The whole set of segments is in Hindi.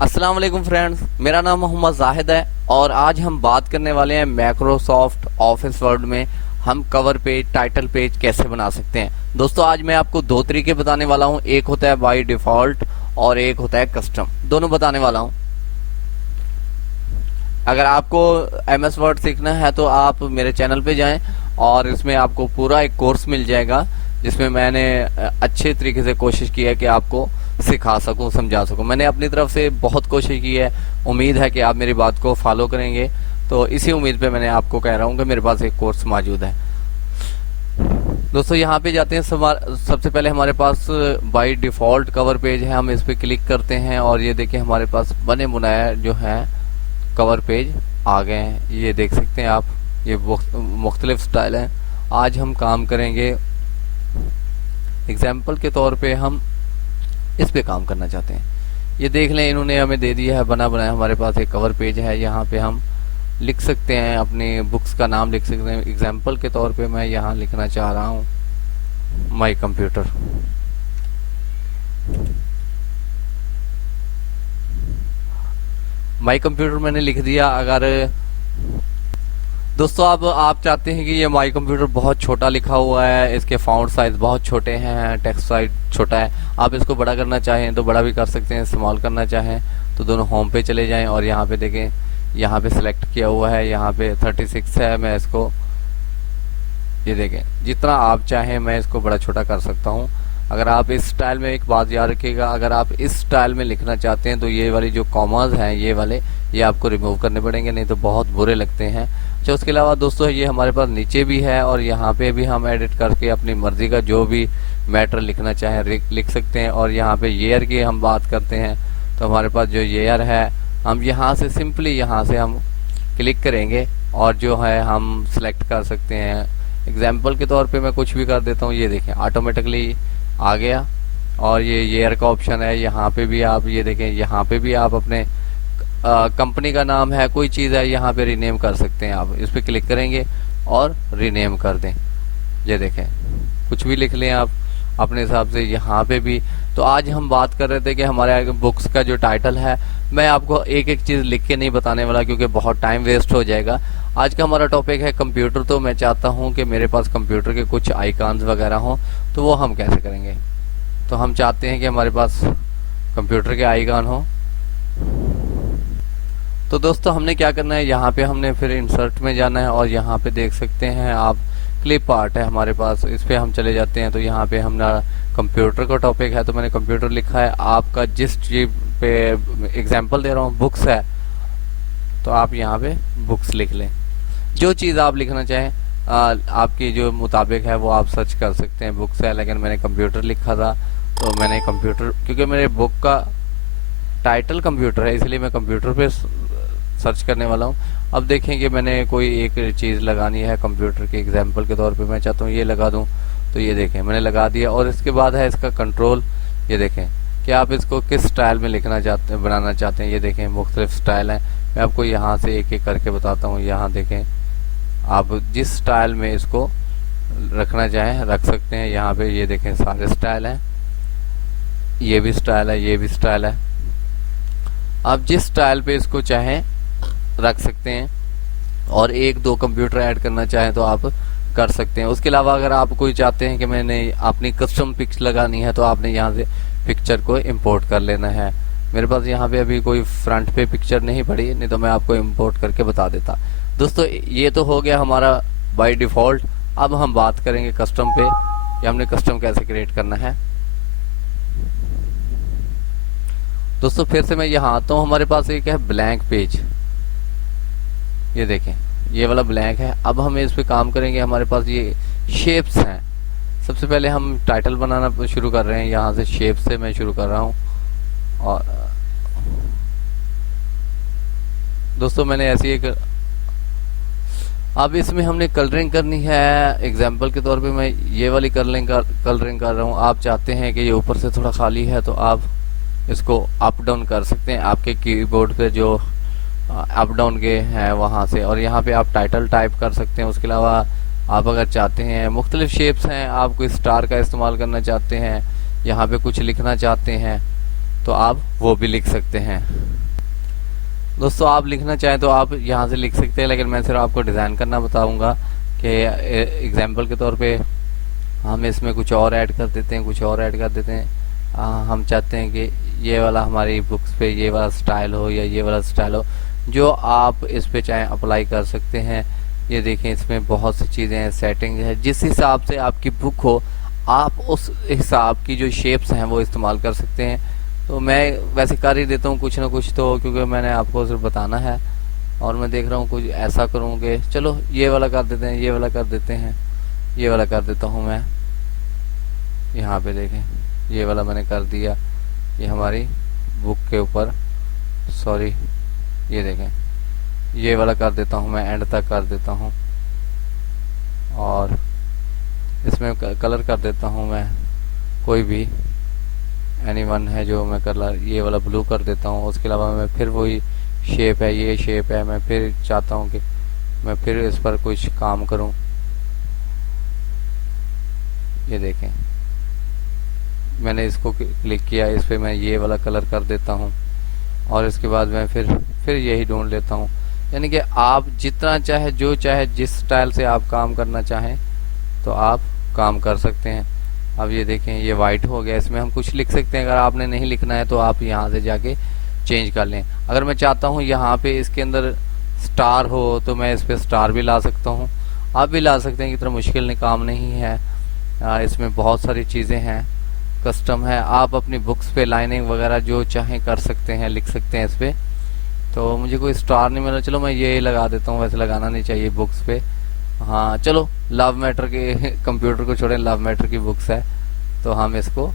अस्सलाम वालेकुम फ्रेंड्स, मेरा नाम मोहम्मद जाहिद है और आज हम बात करने वाले हैं माइक्रोसॉफ्ट ऑफिस वर्ड में हम कवर पेज टाइटल पेज कैसे बना सकते हैं। दोस्तों आज मैं आपको दो तरीके बताने वाला हूं, एक होता है बाय डिफॉल्ट और एक होता है कस्टम। दोनों बताने वाला हूं। अगर आपको एमएस वर्ड सीखना है तो आप मेरे चैनल पे जाएं और इसमें आपको पूरा एक कोर्स मिल जाएगा जिसमें मैंने अच्छे तरीके से कोशिश की है कि आपको सिखा सकूं, समझा सकूं। मैंने अपनी तरफ से बहुत कोशिश की है, उम्मीद है कि आप मेरी बात को फॉलो करेंगे। तो इसी उम्मीद पे मैंने आपको कह रहा हूं कि मेरे पास एक कोर्स मौजूद है। दोस्तों यहाँ पे जाते हैं, सबसे पहले हमारे पास बाय डिफॉल्ट कवर पेज है, हम इस पे क्लिक करते हैं और ये देखिए हमारे पास बने बुनाया जो है कवर पेज आ गए हैं। ये देख सकते हैं आप, ये मुख्तलिफ स्टाइल है। आज हम काम करेंगे एग्जाम्पल के तौर पे, हम इस पे काम करना चाहते हैं। ये देख लें, इन्होंने हमें दे दिया है बना बनाया, हमारे पास एक कवर पेज है। यहाँ पे हम लिख सकते हैं, अपनी बुक्स का नाम लिख सकते हैं। एग्जाम्पल के तौर पे मैं यहाँ लिखना चाह रहा हूँ माई कंप्यूटर। माई कंप्यूटर मैंने लिख दिया। अगर दोस्तों अब आप चाहते हैं कि ये माई कंप्यूटर बहुत छोटा लिखा हुआ है, इसके फाउंट साइज बहुत छोटे हैं, टेक्स्ट साइज छोटा है, आप इसको बड़ा करना चाहें तो बड़ा भी कर सकते हैं, स्मॉल करना चाहें तो दोनों होम पे चले जाएं और यहाँ पे देखें, यहाँ पे सिलेक्ट किया हुआ है, यहाँ पे 36 है। मैं इसको, ये देखें, जितना आप चाहें मैं इसको बड़ा छोटा कर सकता हूँ। अगर आप इस स्टाइल में, एक बात याद रखिएगा, अगर आप इस स्टाइल में लिखना चाहते हैं तो ये वाली जो कॉमास हैं ये वाले, ये आपको रिमूव करने पड़ेंगे, नहीं तो बहुत बुरे लगते हैं। अच्छा, उसके अलावा दोस्तों ये हमारे पास नीचे भी है और यहाँ पे भी हम एडिट करके अपनी मर्जी का जो भी मैटर लिखना चाहें लिख सकते हैं। और यहाँ पे ईयर की हम बात करते हैं तो हमारे पास जो ईयर है, हम यहाँ से सिंपली यहाँ से हम क्लिक करेंगे और जो है हम सिलेक्ट कर सकते हैं। एग्जाम्पल के तौर पे मैं कुछ भी कर देता हूँ, ये देखें ऑटोमेटिकली आ गया। और ये ईयर का ऑप्शन है, यहाँ पे भी आप ये देखें, यहाँ पे भी आप अपने कंपनी का नाम है, कोई चीज़ है, यहाँ पे रीनेम कर सकते हैं। आप इस पे क्लिक करेंगे और रीनेम कर दें। ये देखें, कुछ भी लिख लें आप अपने हिसाब से यहाँ पे भी। तो आज हम बात कर रहे थे कि हमारे बुक्स का जो टाइटल है, मैं आपको एक एक चीज़ लिख के नहीं बताने वाला क्योंकि बहुत टाइम वेस्ट हो जाएगा। आज का हमारा टॉपिक है कंप्यूटर। तो मैं चाहता हूँ कि मेरे पास कंप्यूटर के कुछ आइकॉन्स वगैरह हों, तो वो हम कैसे करेंगे। तो हम चाहते हैं कि हमारे पास कंप्यूटर के आइकॉन हो। तो दोस्तों हमने क्या करना है, यहाँ पे हमने फिर इंसर्ट में जाना है और यहाँ पे देख सकते हैं आप क्लिप आर्ट है हमारे पास, इस पे हम चले जाते हैं। तो यहाँ पे हमारा कंप्यूटर का टॉपिक है तो मैंने कंप्यूटर लिखा है। आपका जिस चीज पे एग्जांपल दे रहा हूँ बुक्स है, तो आप यहाँ पे बुक्स लिख लें। जो चीज़ आप लिखना चाहें, आपकी जो मुताबिक है वो आप सर्च कर सकते हैं। बुक्स है, लेकिन मैंने कंप्यूटर लिखा था तो मैंने कंप्यूटर, क्योंकि मेरे बुक का टाइटल कंप्यूटर है इसलिए मैं कंप्यूटर पे सर्च करने वाला हूँ। अब देखें कि मैंने कोई एक चीज़ लगानी है कंप्यूटर के एग्जाम्पल के तौर पे, मैं चाहता हूँ ये लगा दूँ। तो ये देखें मैंने लगा दिया। और इसके बाद है इसका कंट्रोल। ये देखें कि आप इसको किस स्टाइल में लिखना चाहते हैं, बनाना चाहते हैं। ये देखें मुख्तलिफ स्टाइल हैं, मैं आपको यहाँ से एक एक करके बताता हूँ। यहाँ देखें, आप जिस स्टाइल में इसको रखना चाहें रख सकते हैं। यहाँ पे ये देखें सारे स्टाइल हैं, ये भी स्टाइल है, ये भी स्टाइल है। आप जिस स्टाइल पे इसको चाहें रख सकते हैं और एक दो कंप्यूटर ऐड करना चाहें तो आप कर सकते हैं। उसके अलावा अगर आप कोई चाहते हैं कि मैंने अपनी कस्टम पिक्स लगानी है तो आपने यहाँ से पिक्चर को इंपोर्ट कर लेना है। मेरे पास यहाँ पे अभी कोई फ्रंट पे पिक्चर नहीं पड़ी, नहीं तो मैं आपको इंपोर्ट करके बता देता। दोस्तों ये तो हो गया हमारा बाय डिफॉल्ट। अब हम बात करेंगे कस्टम पे, कि हमने कस्टम कैसे क्रिएट करना है। दोस्तों फिर से मैं यहाँ आता हूँ, हमारे पास एक है ब्लैंक पेज। ये देखें ये वाला ब्लैंक है। अब हम इस पे काम करेंगे। हमारे पास ये शेप्स हैं। सबसे पहले हम टाइटल बनाना शुरू कर रहे हैं, यहाँ से शेप से मैं शुरू कर रहा हूँ। और दोस्तों मैंने ऐसी एक, अब इसमें हमने कलरिंग करनी है। एग्जाम्पल के तौर पे मैं ये वाली कलरिंग कर रहा हूँ। आप चाहते हैं कि ये ऊपर से थोड़ा खाली है तो आप इसको अप डाउन कर सकते हैं, आपके कीबोर्ड पे जो अप डाउन के हैं वहाँ से। और यहाँ पे आप टाइटल टाइप कर सकते हैं। उसके अलावा आप अगर चाहते हैं, मुख्तलिफ शेप्स हैं, आप कोई स्टार का इस्तेमाल करना चाहते हैं, यहाँ पे कुछ लिखना चाहते हैं तो आप वो भी लिख सकते हैं। दोस्तों आप लिखना चाहें तो आप यहाँ से लिख सकते हैं, लेकिन मैं सिर्फ आपको डिज़ाइन करना बताऊंगा कि एग्जांपल के तौर पे हम इसमें कुछ और ऐड कर देते हैं, कुछ और ऐड कर देते हैं। हम चाहते हैं कि ये वाला हमारी बुक्स पे ये वाला स्टाइल हो या ये वाला स्टाइल हो, जो आप इस पे चाहें अप्लाई कर सकते हैं। ये देखें इसमें बहुत सी चीज़ें हैं, सेटिंग है, जिस हिसाब से आपकी बुक हो आप उस हिसाब की जो शेप्स हैं वो इस्तेमाल कर सकते हैं। तो मैं वैसे कर ही देता हूँ कुछ ना कुछ, तो क्योंकि मैंने आपको सिर्फ बताना है और मैं देख रहा हूँ कुछ ऐसा करूँ कि चलो ये वाला कर देते हैं, ये वाला कर देते हैं, ये वाला कर देता हूँ मैं। यहाँ पे देखें ये वाला मैंने कर दिया, ये हमारी बुक के ऊपर, सॉरी ये देखें ये वाला कर देता हूँ मैं, एंड तक कर देता हूँ और इसमें कलर कर देता हूँ मैं कोई भी एनी वन है जो मैं कलर ये वाला ब्लू कर देता हूँ। उसके अलावा मैं फिर वही शेप है, ये शेप है, मैं फिर चाहता हूँ कि मैं फिर इस पर कुछ काम करूँ। ये देखें मैंने इसको क्लिक किया, इस पर मैं ये वाला कलर कर देता हूँ और इसके बाद मैं फिर यही ढूंढ लेता हूँ। यानी कि आप जितना चाहे जो चाहे जिस स्टाइल से आप काम करना चाहें तो आप काम कर सकते हैं। अब ये देखें ये वाइट हो गया, इसमें हम कुछ लिख सकते हैं। अगर आपने नहीं लिखना है तो आप यहाँ से जाके चेंज कर लें। अगर मैं चाहता हूँ यहाँ पे इसके अंदर स्टार हो तो मैं इस पर स्टार भी ला सकता हूँ, आप भी ला सकते हैं, इतना मुश्किल काम नहीं है। इसमें बहुत सारी चीज़ें हैं, कस्टम है, आप अपनी बुक्स पे लाइनिंग वगैरह जो चाहें कर सकते हैं, लिख सकते हैं इस पर। तो मुझे कोई स्टार नहीं मिला, चलो मैं ये लगा देता हूँ, वैसे लगाना नहीं चाहिए बुक्स पे। हाँ चलो लव मैटर के कंप्यूटर को छोड़ें, लव मैटर की बुक्स है तो हम इसको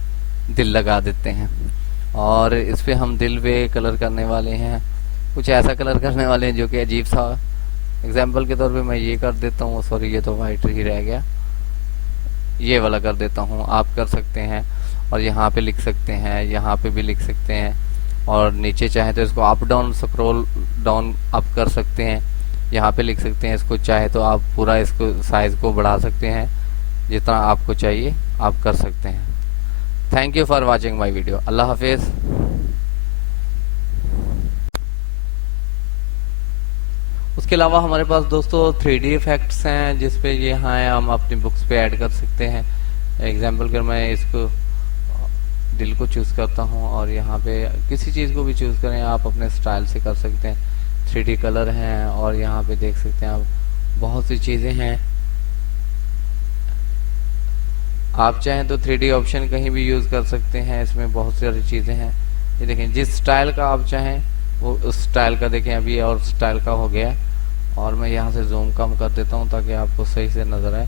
दिल लगा देते हैं और इस पे हम दिल पे कलर करने वाले हैं, कुछ ऐसा कलर करने वाले हैं जो कि अजीब सा। एग्जाम्पल के तौर पे मैं ये कर देता हूँ, सॉरी ये तो वाइट ही रह गया, ये वाला कर देता हूँ, आप कर सकते हैं। और यहाँ पे लिख सकते हैं, यहाँ पे भी लिख सकते हैं और नीचे चाहे तो इसको up down scroll down up कर सकते हैं, यहाँ पे लिख सकते हैं। इसको चाहे तो आप पूरा इसको साइज को बढ़ा सकते हैं, जितना आपको चाहिए आप कर सकते हैं। Thank you for watching my video. अल्लाह हाफिज। उसके अलावा हमारे पास दोस्तों 3D इफेक्ट्स हैं जिसपे यहाँ हम अपनी बुक्स पे ऐड कर सकते हैं। एग्जाम्पल कर मैं इसको दिल को चूज़ करता हूँ और यहाँ पे किसी चीज़ को भी चूज़ करें, आप अपने स्टाइल से कर सकते हैं। 3D कलर हैं और यहाँ पे देख सकते हैं आप बहुत सी चीज़ें हैं। आप चाहें तो 3D ऑप्शन कहीं भी यूज़ कर सकते हैं, इसमें बहुत सारी चीज़ें हैं। ये देखें जिस स्टाइल का आप चाहें वो उस स्टाइल का देखें, अभी और स्टाइल का हो गया और मैं यहाँ से जूम कम कर देता हूँ ताकि आपको सही से नज़र आए।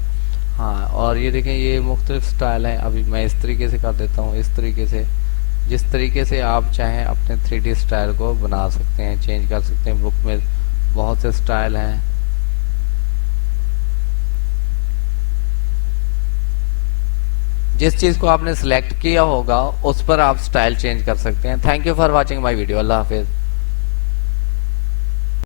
हाँ और ये देखें ये मुख्तलिफ स्टाइल है, अभी मैं इस तरीके से कर देता हूँ, इस तरीके से जिस तरीके से आप चाहें अपने 3D स्टाइल को बना सकते हैं, चेंज कर सकते हैं। बुक में बहुत से स्टाइल हैं। जिस चीज़ को आपने सिलेक्ट किया होगा उस पर आप स्टाइल चेंज कर सकते हैं। Thank you for watching my video. अल्लाह हाफिज़।